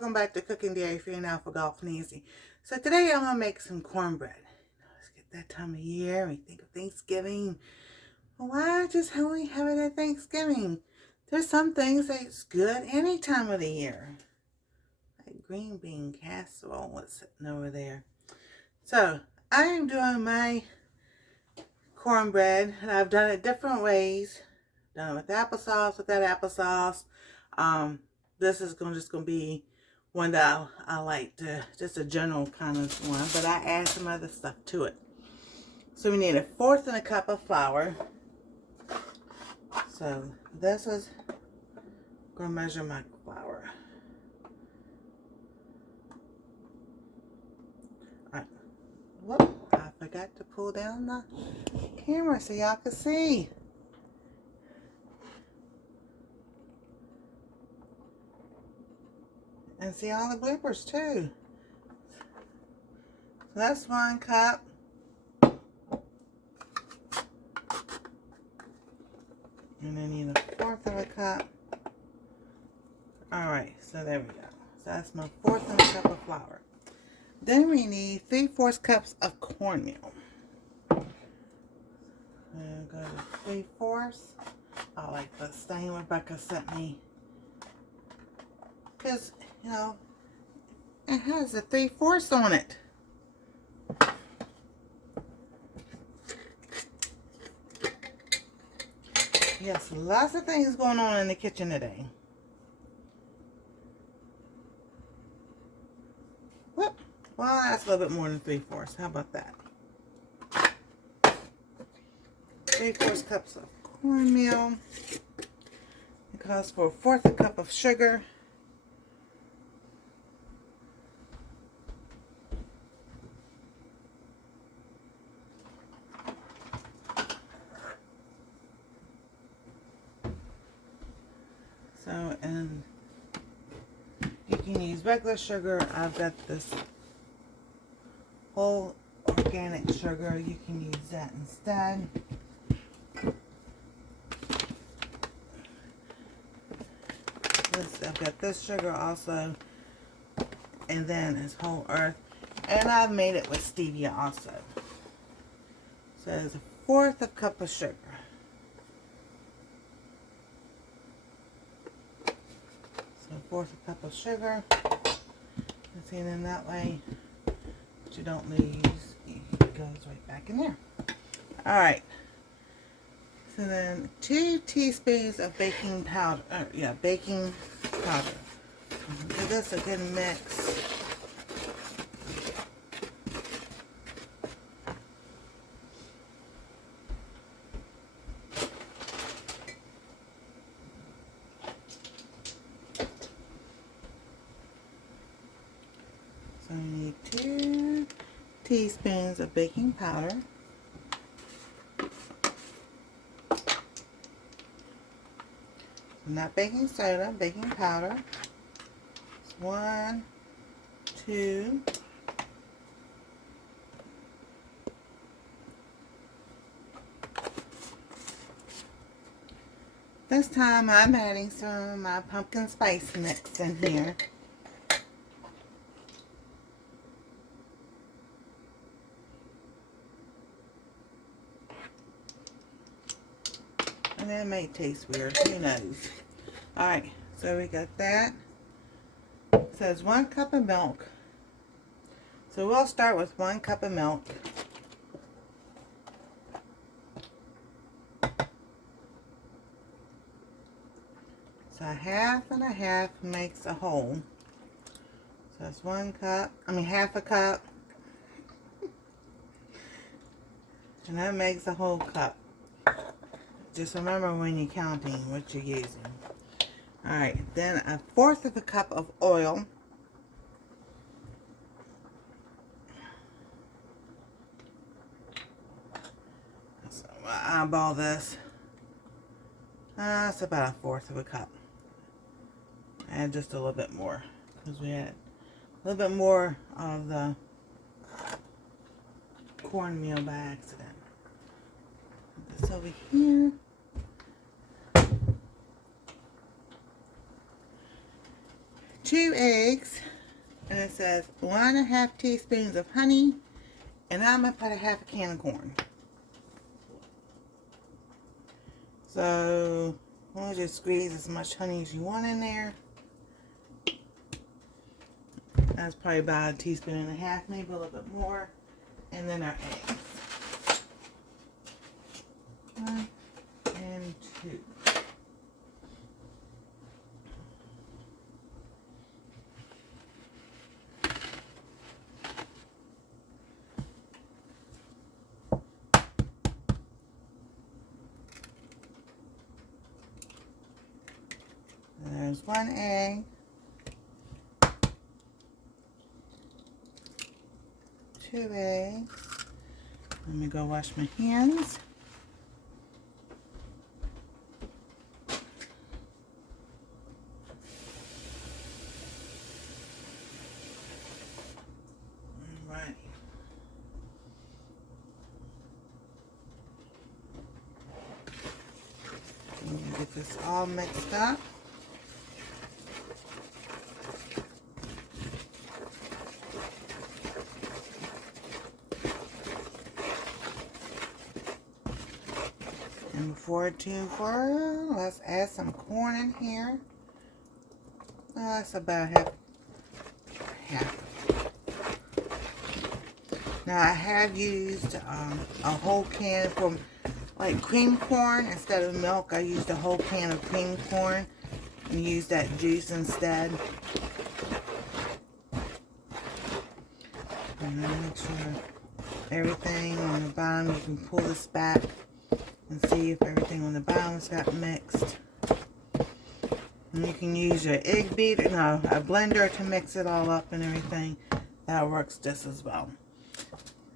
welcome back to Cooking Dairy Free and Alpha Golf and Easy. So today I'm going to make some cornbread. Let's get that time of year. We think of Thanksgiving. Well, why just only have it at Thanksgiving? There's some things that's good any time of the year. Like green bean casserole was sitting over there. So I am doing my cornbread, and I've done it different ways. Done it with applesauce, without applesauce. This is just gonna be one that I like to, just a general kind of one, but I add some other stuff to it. So we need 1/4 cup of flour. So this is gonna measure my flour. Alright. Whoop, I forgot to pull down the camera so y'all can see. And see all the bloopers too. So that's 1 cup. And I need 1/4 cup. Alright, so there we go. So that's my 1/4 cup of flour. Then we need 3/4 cups of cornmeal. And go to 3/4. I like the stain Rebecca sent me. Because, you know, it has a 3/4 on it. Yes, lots of things going on in the kitchen today. Whoop. Well, that's a little bit more than 3/4. How about that? 3/4 cups of cornmeal. It calls for 1/4 cup of sugar. So, and you can use regular sugar. I've got this whole organic sugar. You can use that instead. I've got this sugar also, and then it's whole earth, and I've made it with stevia also. So it's 1/4 cup of sugar. So 1/4 cup of sugar. It's in that way, but you don't lose. It goes right back in there. All right. So then 2 teaspoons of baking powder. Baking powder. Give this a good mix. So you need 2 teaspoons of baking powder. Not baking soda, baking powder. 1, 2. This time I'm adding some of my pumpkin spice mix in here. And that may taste weird, who knows. Alright, so we got that. It says 1 cup of milk. So we'll start with 1 cup of milk. So 1/2 and 1/2 makes a whole. So that's 1 cup, half a cup. And that makes a whole cup. Just remember when you're counting what you're using. Alright, then 1/4 cup of oil. So I'll eyeball this. It's about 1/4 cup. Add just a little bit more because we had a little bit more of the cornmeal by accident. Put this over here. 2 eggs, and it says 1.5 teaspoons of honey, and I'm going to put a half a can of corn. So, we'll just squeeze as much honey as you want in there. That's probably about 1.5 teaspoons, maybe a little bit more. And then our eggs. 1 and 2. There's 1 egg. 2 eggs. Let me go wash my hands. Alright. Get this all mixed up. And before too far, let's add some corn in here. That's about half. Now I have used a whole can for like cream corn instead of milk. I used a whole can of cream corn and used that juice instead. And then make sure everything on the bottom, you can pull this back and see if everything on the bottom's got mixed. And you can use your egg beater, no, a blender to mix it all up and everything. That works just as well.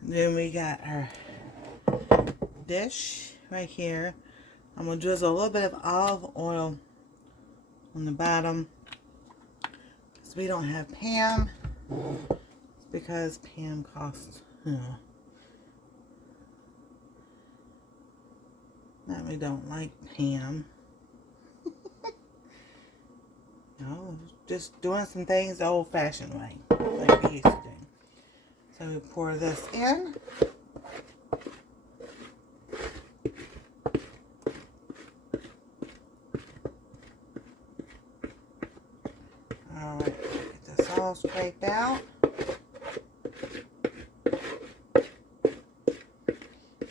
Then we got our dish right here. I'm going to drizzle a little bit of olive oil on the bottom. Because we don't have Pam. It's because Pam costs, that we don't like Pam. No, just doing some things the old-fashioned way, like we used to do. So we pour this in. Alright, get this all scraped out.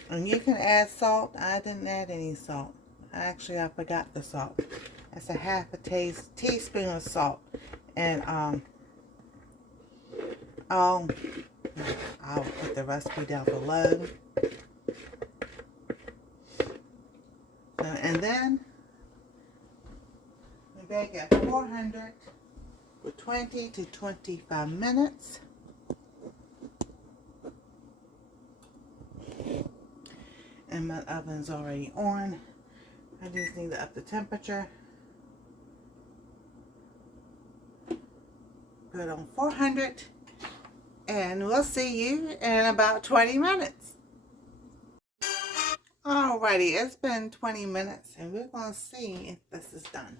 And you can add salt. I didn't add any salt. Actually, I forgot the salt. That's a half a teaspoon of salt. And I'll put the recipe down below. And then we bake at 400 for 20 to 25 minutes. And my oven's already on. I just need to up the temperature. Put it on 400. And we'll see you in about 20 minutes. Alrighty, it's been 20 minutes and we're going to see if this is done.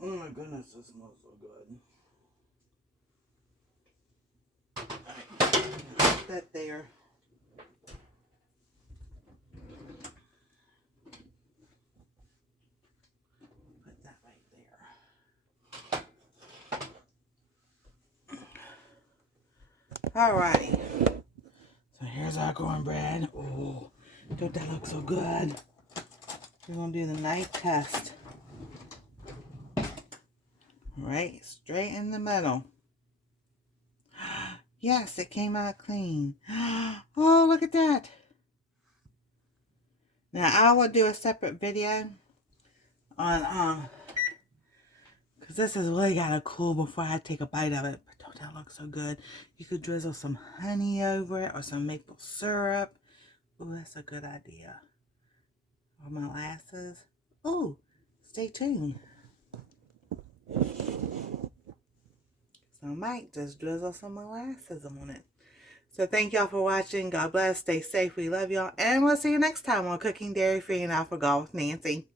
Oh my goodness, it smells so good. Alright, put that there. Put that right there. Alrighty. So here's our cornbread. Oh, don't that look so good? We're going to do the knife test. Right, straight in the middle. Yes, it came out clean. Oh, look at that. Now, I will do a separate video on, because this has really got to cool before I take a bite of it. But don't that look so good? You could drizzle some honey over it or some maple syrup. Oh, that's a good idea. Or molasses. Oh, stay tuned. So I might just drizzle some molasses on it. So thank y'all for watching. God bless. Stay safe. We love y'all. And we'll see you next time on Cooking Dairy Free and Alpha Golf with Nancy.